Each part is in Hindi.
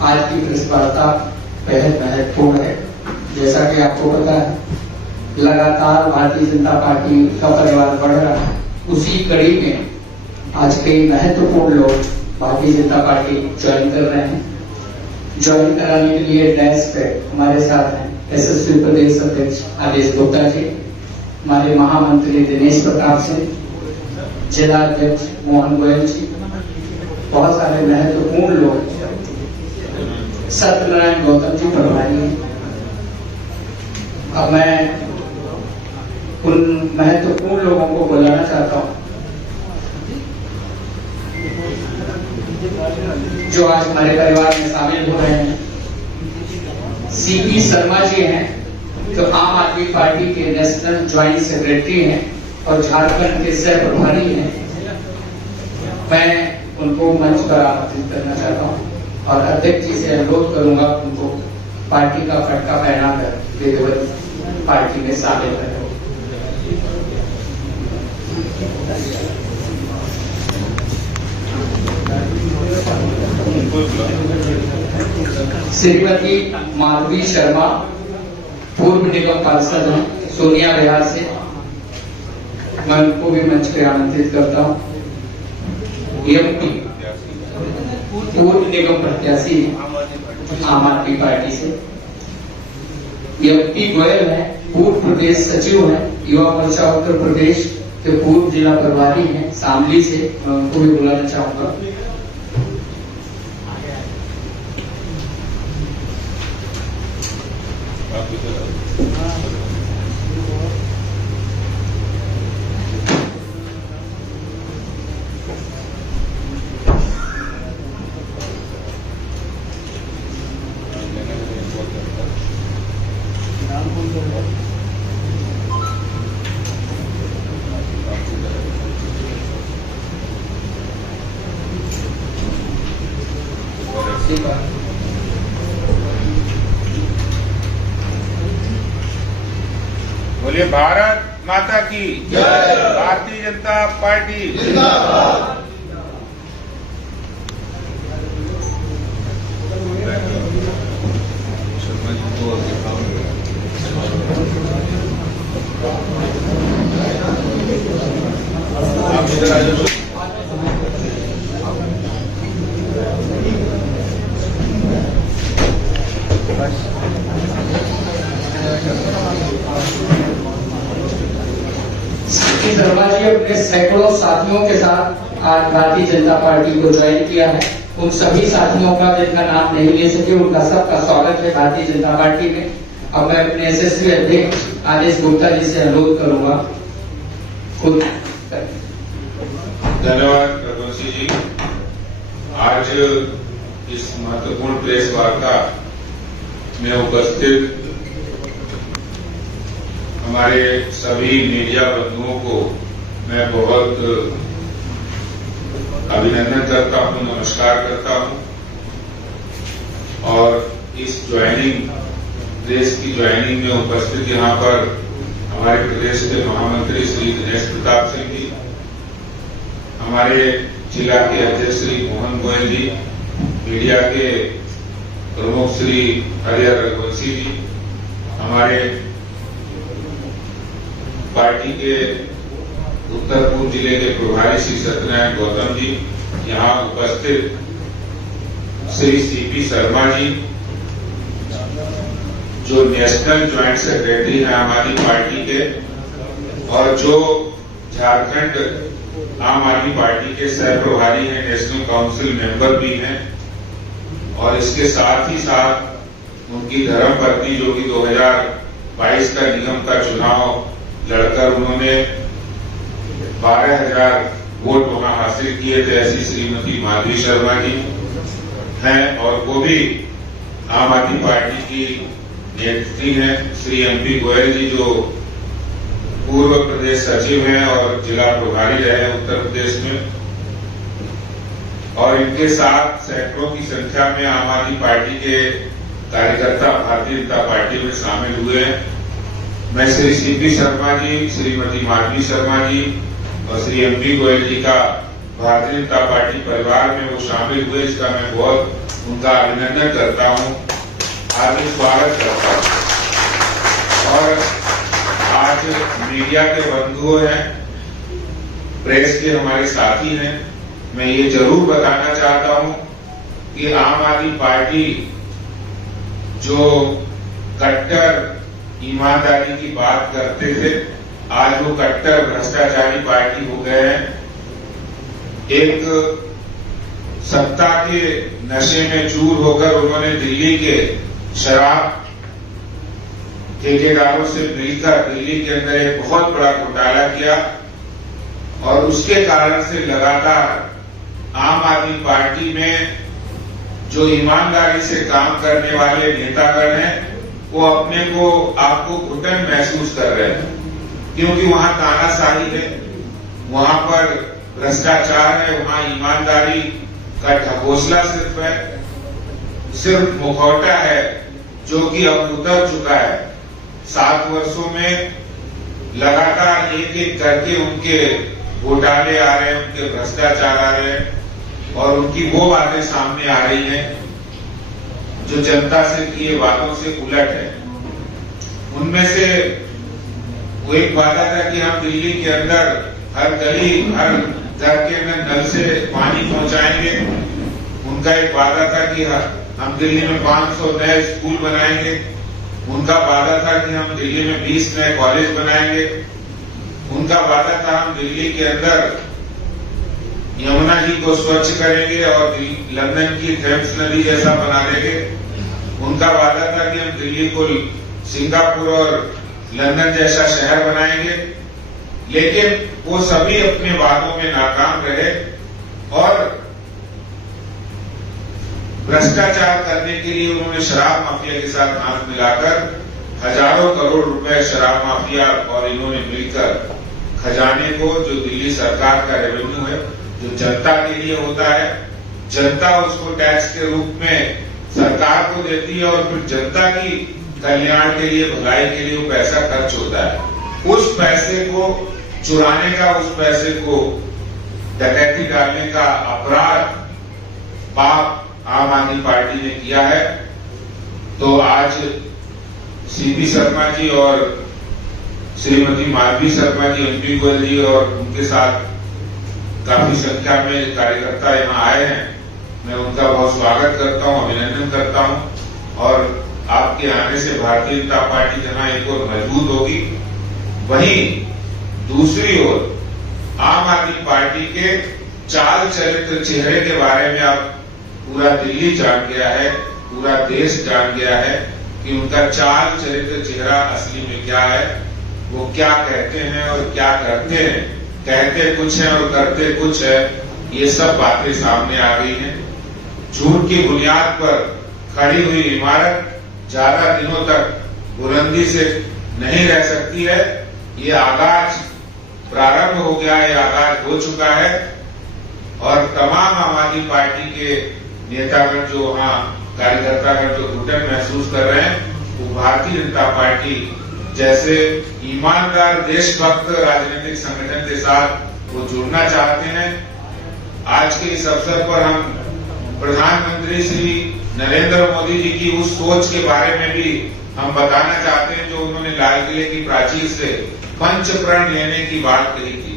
आज की प्रेस वार्ता बेहद महत्वपूर्ण है। जैसा कि आपको पता है, लगातार भारतीय जनता पार्टी का परिवार बढ़ रहा है। उसी कड़ी में आज कई महत्वपूर्ण लोग भारतीय जनता पार्टी ज्वाइन कर रहे हैं। ज्वाइन कराने के लिए डेस्क पे हमारे साथ हैं एसएसपी प्रदेश अध्यक्ष आदेश गुप्ता जी, हमारे महामंत्री दिनेश प्रताप सिंह, जिला अध्यक्ष मोहन गोयल जी, बहुत सारे महत्वपूर्ण लोग, सत्यनारायण गौतम जी प्रभारी हैं। अब मैं उन महत्वपूर्ण लोगों को बुलाना चाहता हूं जो आज हमारे परिवार में शामिल हो रहे हैं। सीपी शर्मा जी हैं, जो आम आदमी पार्टी के नेशनल ज्वाइंट सेक्रेटरी हैं और झारखंड के सह प्रभारी हैं। मैं उनको मंच पर आमंत्रित करना चाहता हूं और अध्यक्ष जी से अनुरोध करूंगा उनको पार्टी का फटका पहनाकर विधिवत पार्टी में शामिल करें। श्रीमती माधवी शर्मा पूर्व निगम पार्षद हैं सोनिया बिहार से, मैं उनको भी मंच पे आमंत्रित करता हूं। एमपी पूर्व निगम प्रत्याशी आम आदमी पार्टी से। एमपी गोयल है, पूर्व प्रदेश सचिव है, युवा मोर्चा उत्तर प्रदेश के पूर्व जिला प्रभारी हैं शामली से, मैं उनको भी बुलाना चाहूंगा। बोलिए भारत माता की जय। भारतीय जनता पार्टी जिंदाबाद। सीपी शर्मा जी अपने सैकड़ों साथियों के साथ आज भारतीय जनता पार्टी को ज्वाइन किया है। उन सभी साथियों का जिनका नाम नहीं ले सके, उनका सबका स्वागत है भारतीय जनता पार्टी में। अब मैं अपने एसएसपी अध्यक्ष आदेश गुप्ता जी से अनुरोध करूंगा खुद। धन्यवाद रघुवंशी जी। आज इस महत्वपूर्ण प्रेस वार्ता में उपस्थित हमारे सभी मीडिया बंधुओं को मैं बहुत अभिनंदन करता हूं, नमस्कार करता हूं। और इस ज्वाइनिंग प्रेस की ज्वाइनिंग में उपस्थित यहां पर हमारे प्रदेश के महामंत्री श्री दिनेश प्रताप सिंह जी, हमारे जिला के अध्यक्ष श्री मोहन गोयल जी, मीडिया के प्रमुख श्री हरिहर रघुवंशी जी, हमारे पार्टी के उत्तर पूर्व जिले के प्रभारी श्री सत्यनारायण गौतम जी, यहां उपस्थित श्री सीपी शर्मा जी जो नेशनल ज्वाइंट सेक्रेटरी हैं आम आदमी पार्टी के और जो झारखंड आम आदमी पार्टी के सह प्रभारी हैं, नेशनल काउंसिल मेंबर भी हैं, और इसके साथ ही साथ उनकी धर्मपत्नी जो कि 2022 का निगम का चुनाव लड़कर उन्होंने 12,000 वोट वहां हासिल किए थे, ऐसी श्रीमती माधवी शर्मा जी हैं, और वो भी आम आदमी पार्टी की नेत्री हैं। श्री एमपी गोयल जी जो पूर्व प्रदेश सचिव हैं और जिला प्रभारी रहे उत्तर प्रदेश में, और इनके साथ सैकड़ों की संख्या में आम आदमी पार्टी के कार्यकर्ता भारतीय जनता पार्टी में शामिल हुए हैं। मैं श्री सीपी शर्मा जी, श्रीमती माधवी शर्मा जी और श्री एमपी गोयल जी का भारतीय जनता पार्टी परिवार में वो शामिल हुए, इसका मैं बहुत उनका अभिनंदन करता हूं, हार्दिक स्वागत करता हूं। और आज मीडिया के बंधु हैं, प्रेस के हमारे साथी हैं, मैं ये जरूर बताना चाहता हूं कि आम आदमी पार्टी जो कट्टर ईमानदारी की बात करते थे, आज वो कट्टर भ्रष्टाचारी पार्टी हो गए हैं। एक सत्ता के नशे में चूर होकर उन्होंने दिल्ली के शराब ठेकेदारों से मिलकर दिल्ली के अंदर एक बहुत बड़ा घोटाला किया और उसके कारण से लगातार आम आदमी पार्टी में जो ईमानदारी से काम करने वाले नेतागण हैं वो अपने को आपको घुटन महसूस कर रहे हैं, क्योंकि वहां तानाशाही है, वहां पर भ्रष्टाचार है, वहां ईमानदारी का ढकोसला सिर्फ मुखौटा है जो कि अब उतर चुका है। 7 वर्षों में लगातार एक एक करके उनके घोटाले आ रहे हैं, उनके भ्रष्टाचार आ रहे हैं और उनकी वो बातें सामने आ रही हैं जो जनता से किए वादों से उलट है। उनमें से वो एक वादा था कि हम दिल्ली के अंदर हर गली हर घर के अंदर नल से पानी पहुंचाएंगे। उनका एक वादा था कि हम दिल्ली में 500 नए स्कूल बनाएंगे। उनका वादा था कि हम दिल्ली में 20 नए कॉलेज बनाएंगे। उनका वादा था हम दिल्ली के अंदर यमुना जी को स्वच्छ करेंगे और लंदन की थेम्स नदी जैसा बना देंगे। उनका वादा था कि हम दिल्ली को सिंगापुर और लंदन जैसा शहर बनाएंगे, लेकिन वो सभी अपने वादों में नाकाम रहे और भ्रष्टाचार करने के लिए उन्होंने शराब माफिया के साथ हाथ मिलाकर हजारों करोड़ रुपए शराब माफिया और इन्होंने मिलकर खजाने को, जो दिल्ली सरकार का रेवेन्यू है, जो जनता के लिए होता है, जनता उसको टैक्स के रूप में सरकार को देती है और फिर जनता की कल्याण के लिए, भलाई के लिए वो पैसा खर्च होता है। उस पैसे को चुराने का, उस पैसे को डकैती डालने का अपराध पाप आम आदमी पार्टी ने किया है। तो आज सीपी शर्मा जी और श्रीमती माधवी शर्मा जी, एमपी गोयल जी और उनके साथ काफी संख्या में कार्यकर्ता यहाँ आए हैं। मैं उनका बहुत स्वागत करता हूँ, अभिनंदन करता हूँ और आपके आने से भारतीय जनता पार्टी जहां एक और मजबूत होगी, वहीं दूसरी ओर आम आदमी पार्टी के चाल चरित्र चेहरे के बारे में आप पूरा दिल्ली जान गया है, पूरा देश जान गया है कि उनका चाल चरित्र चेहरा असली में क्या है, वो क्या कहते हैं और क्या करते हैं। कहते कुछ है और करते कुछ है, ये सब बातें सामने आ गई हैं। झूठ की बुनियाद पर खड़ी हुई इमारत ज्यादा दिनों तक बुलंदी से नहीं रह सकती है। ये आगाज प्रारंभ हो गया है, आगाज हो चुका है और तमाम आम आदमी पार्टी के नेतागण जो वहां कार्यकर्तागण जो घुटन महसूस कर रहे हैं, वो भारतीय जनता पार्टी जैसे ईमानदार देशभक्त राजनीतिक संगठन के साथ वो जुड़ना चाहते हैं। आज के इस अवसर पर हम प्रधानमंत्री श्री नरेंद्र मोदी जी की उस सोच के बारे में भी हम बताना चाहते हैं जो उन्होंने लाल किले की प्राचीर से पंच प्रण लेने की बात कही थी।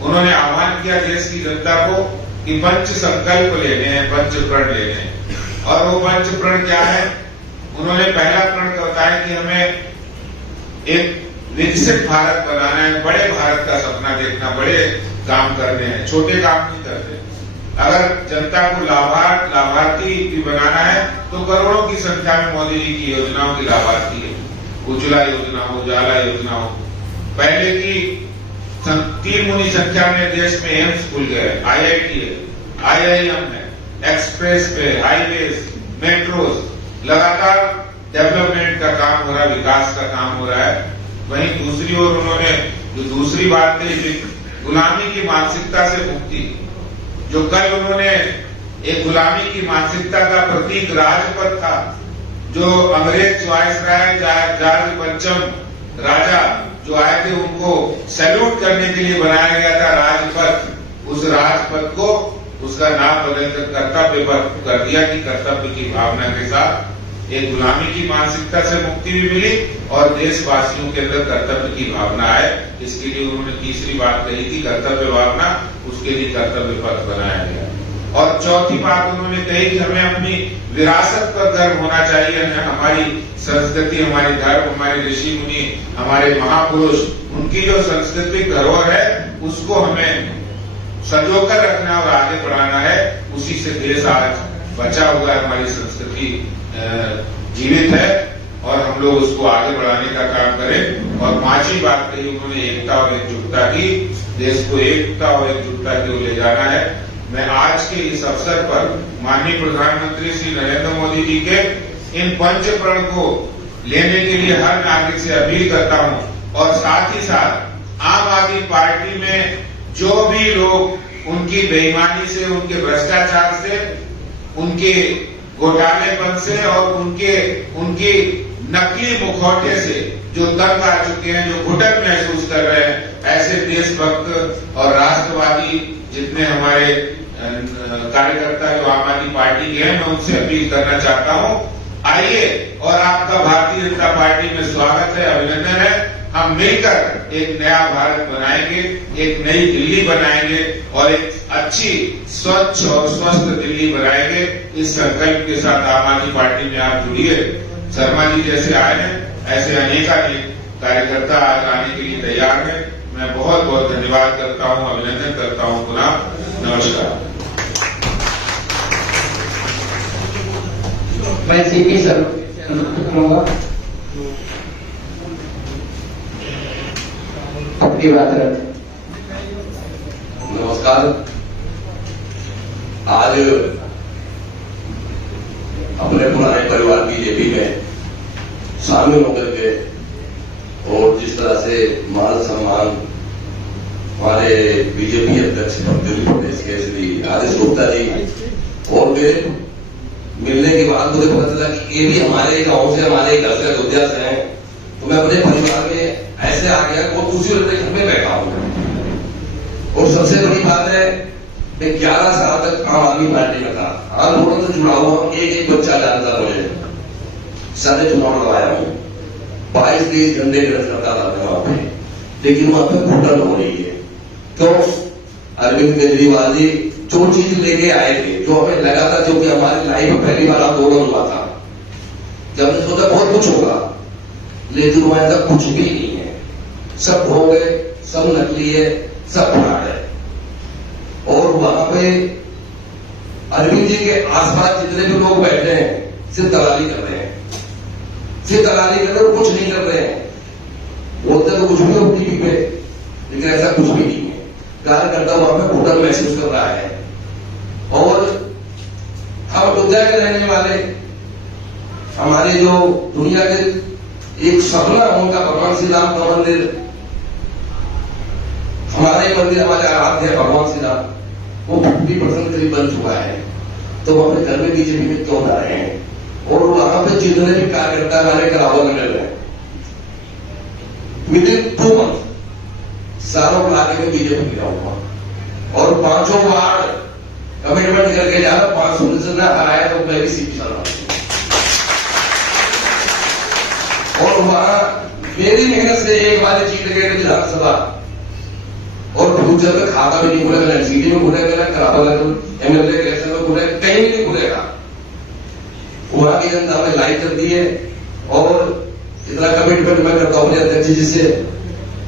उन्होंने आह्वान किया देश की जनता को कि पंच संकल्प लेने हैं, पंच प्रण लेने हैं। और वो पंच प्रण क्या है? उन्होंने पहला प्रण बताया कि हमें एक विकसित भारत बनाना है, बड़े भारत का सपना देखना, बड़े काम करने हैं, छोटे काम नहीं करते। अगर जनता को लाभार्थी भी बनाना है तो करोड़ों की संख्या में मोदी जी की योजनाओं की लाभार्थी है। उज्ज्वला योजना हो, उजाला योजना हो, पहले की 3 गुनी संख्या में देश में एम्स खुल गए, IIT है, IIM है, एक्सप्रेस वे, हाईवेज, मेट्रोज, लगातार डेवलपमेंट का काम हो रहा है, विकास का काम हो रहा है। वहीं दूसरी ओर उन्होंने जो दूसरी बात थी, गुलामी की मानसिकता से मुक्ति, जो कल उन्होंने एक गुलामी की मानसिकता का प्रतीक राजपथ था, जो अंग्रेज वायसराय जॉर्ज पंचम राजा जो आए थे उनको सैल्यूट करने के लिए बनाया गया था राजपथ। उस राजपथ को उसका नाम बदलकर कर्तव्य पथ कर दिया कि कर्तव्य की भावना के साथ एक गुलामी की मानसिकता से मुक्ति भी मिली और देशवासियों के अंदर कर्तव्य की भावना आए। इसके लिए उन्होंने तीसरी बात कही थी कर्तव्य भावना, उसके लिए कर्तव्य पथ बनाया गया। और चौथी बात उन्होंने कही कि हमें अपनी विरासत पर गर्व होना चाहिए, हमारी संस्कृति, हमारे धर्म, हमारे ऋषि मुनि, हमारे महापुरुष, उनकी जो सांस्कृतिक धरोहर है उसको हमें संजोकर रखना और आगे बढ़ाना है। उसी से देश आज बचा हुआ है, हमारी संस्कृति जीवित है और हम लोग उसको आगे बढ़ाने का काम करें। और पांचवी बात कही उन्होंने एकता और एकजुटता की, देश को एकता और एकजुटता की ओर ले जाना है। मैं आज के इस अवसर पर माननीय प्रधानमंत्री श्री नरेंद्र मोदी जी के इन पंच प्रण को लेने के लिए हर नागरिक से अपील करता हूं और साथ ही साथ आम आदमी पार्टी में जो भी लोग उनकी बेईमानी से, उनके भ्रष्टाचार से, उनके घोटालेपन से और उनकी नकली मुखौटे से जो तंग आ चुके हैं, जो घुटन महसूस कर रहे हैं, ऐसे देशभक्त और राष्ट्रवादी जितने हमारे कार्यकर्ता जो आम आदमी पार्टी के हैं, मैं उनसे अपील करना चाहता हूं, आइए और आपका भारतीय जनता पार्टी में स्वागत है, अभिनंदन है। हम मिलकर एक नया भारत बनाएंगे, एक नई दिल्ली बनाएंगे और एक अच्छी, स्वच्छ और स्वस्थ दिल्ली बनाएंगे। इस संकल्प के साथ आम आदमी पार्टी में आप जुड़िए। शर्मा जी जैसे आए हैं, ऐसे अनेक कार्यकर्ता आज आने के लिए तैयार हैं। मैं बहुत बहुत धन्यवाद करता हूं, अभिनंदन करता हूं पुनः। नमस्कार। मैं सीपी सर करूंगा अपनी बात रख। नमस्कार। आज अपने पुराने परिवार बीजेपी में शामिल होकर के और जिस तरह से मान सम्मान हमारे बीजेपी अध्यक्ष उत्तर प्रदेश के श्री आदेश गुप्ता जी और मेरे मिलने के बाद मुझे पता चला कि ये भी हमारे गांव से, हमारे घर से, अयोध्या से हैं, तो मैं अपने परिवार में ऐसे आ गया और दूसरी ओर घर में बैठा हूं। और सबसे बड़ी बात है, मैं 11 साल तक आम आदमी पार्टी में था, आंदोलन से जुड़ा हुआ, एक बच्चा जानता मुझे, सारे चुनाव लड़ाया हूं, 22-23 घंटे करता था मैं वहां पे, लेकिन वहां पे घुटन हो रही है। तो अरविंद केजरीवाल जी जो चीज लेके आए थे, जो हमें लगा था, जो कि हमारी लाइफ में पहली बार आंदोलन हुआ था, जब हमने सोचा बहुत कुछ होगा, लेकिन वहां ऐसा कुछ भी नहीं है। सब हो गए, सब नकली है, सब फराड है। और वहां पे अरविंद जी के आसपास जितने भी लोग बैठे हैं सिर्फ दलाली कर रहे हैं, सिर्फ दलाली कर रहे हैं, कुछ नहीं कर रहे हैं। बोलते तो कुछ भी हो टीवी पे, लेकिन ऐसा कुछ भी नहीं है। कार्यकर्ता वहां पे घुटन महसूस कर रहा है। और हम अयोध्या के रहने वाले, हमारे जो दुनिया के एक सपना उनका भगवान श्री राम का मंदिर, हमारे मंदिर, हमारे आराध्य भगवान श्री राम, वो 50% करीब बन चुका है। तो वो अपने घर में बीजेपी में क्यों जा रहे हैं? और वहां पे जितने भी कार्यकर्ता हमारे करावल में मिल रहे हैं, विद इन 2 मंथ सारों इलाके में बीजेपी गिरा हुआ और 5 वार्ड कमिटमेंट करके जा रहा, 500 से ना हराया तो मैं भी सीट चल रहा। और वहां मेरी मेहनत से एक बार जीत गए विधानसभा, और फ्यूचर में खाता भी नहीं खुलेगा, एनसीडी में खुलेगा, करावल एमएलए इलेक्शन में खुलेगा, कहीं भी नहीं खुलेगा। वहां की जनता में लाइक कर दी है। और इतना कमिटमेंट मैं करता हूं अपने अध्यक्ष जी से,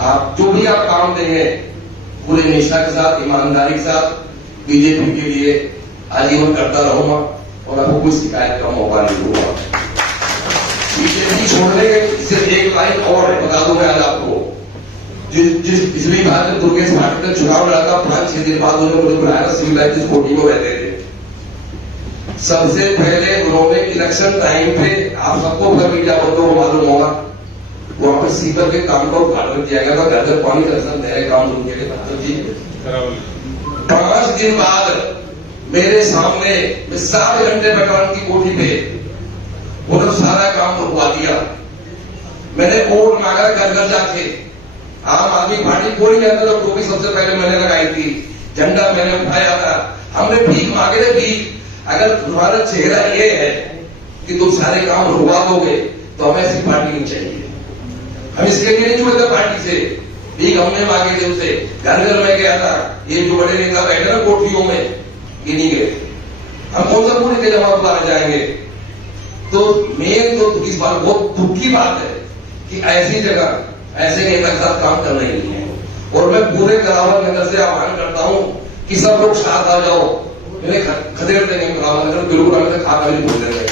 आप जो भी आप काम देंगे पूरे निष्ठा के साथ, ईमानदारी के साथ बीजेपी के लिए आजीवन करता रहूंगा और आपको कोई शिकायत का मौका नहीं दूंगा। बीजेपी छोड़ने के सिर्फ एक लाइन और बता दूं मैं आज आपको, जिस पिछली बार जब दुर्गेश पाटिल का चुनाव लड़ा था, 5-6 दिन बाद उन्होंने मुझे बुलाया, सिविल लाइन कोटी में रहते थे। सबसे पहले उन्होंने इलेक्शन टाइम पे, आप सबको अगर मीडिया बंदों को मालूम होगा, वहां पर सीवर के काम का उद्घाटन किया गया था, घर घर पानी कनेक्शन दे काम उनके लिए। 5 दिन बाद मेरे सामने 7 घंटे बैठा उनकी कोठी पे, उन्होंने सारा काम रुकवा दिया। मैंने वोट मांगा घर घर जाके, आम आदमी पार्टी कोई नहीं आता था, तो भी सबसे पहले मैंने लगाई थी, झंडा मैंने उठाया था, हमने भीख मांगे थे भीख। अगर तुम्हारा चेहरा ये है कि तुम सारे काम रुकवा दोगे तो हमें ऐसी पार्टी नहीं चाहिए। हम इसके लिए नहीं जुड़े थे पार्टी से, भीख हमने मांगे थे उससे। घर घर में गया था, ये जो बड़े नेता बैठे ना कोठरियों में, ये नहीं गए। हम कौन सा पूरी के जवाब लाने जाएंगे? तो मेन तो इस बार बहुत दुख की बात है कि ऐसी जगह ऐसे नेता के साथ काम करना ही नहीं है। और मैं पूरे करावल नगर से आह्वान करता हूं कि सब लोग साथ आ जाओ। खदेड़ देंगे करावल नगर, बिल्कुल हमें खाता भी नहीं भूल देंगे।